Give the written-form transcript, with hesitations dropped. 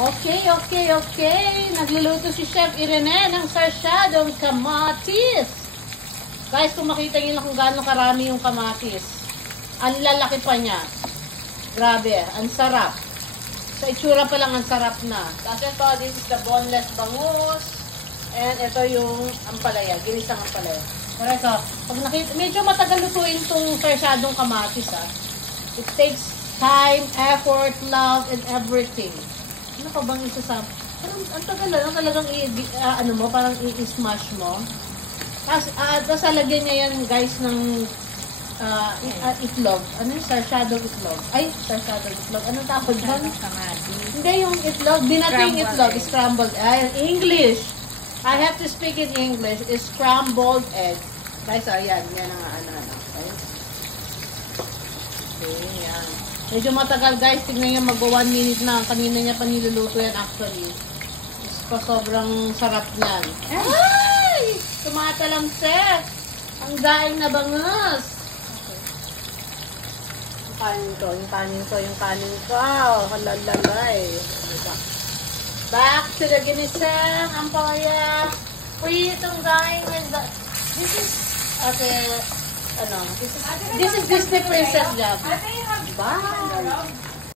Okay. Nagluluto si Chef Irene ng sarsyadong kamatis. Guys, kung makita niyo na kung gaano karami yung kamatis. Ang lalaki pa niya. Grabe, ang sarap. Sa itsura pa lang ang sarap na. Tapos ito, this is the boneless bangus. And ito yung ampalaya, ginisang ampalaya. Pero ito, pag nakita, medyo matagal lutuin itong sarsyadong kamatis It takes time, effort, love, and everything. Ano pa bang isa sa... Ang tagal lang, talagang parang i-smash mo. Tapos alagyan niya yan, guys, ng itlog. Ano yung sarsyadong itlog? Ay, sarsyadong itlog. Anong tawag doon? Hindi yung itlog. Binating itlog. Scrambled egg. English. I have to speak in English. It's scrambled egg. Guys, yan. Yan ang Okay? Okay, yan. Medyo matagal, guys. Tignan niya mag-1 minute na. Kanina niya pa niluluto yan actually. Sobrang sarap niyan. Ay! Tumatalamsik! Ang daing na bangus! Okay. Yung kanin ko. Halalay. Back to the ginisang ampalaya. Uy, itong daing. This is, this is Disney Princess Job. Wow!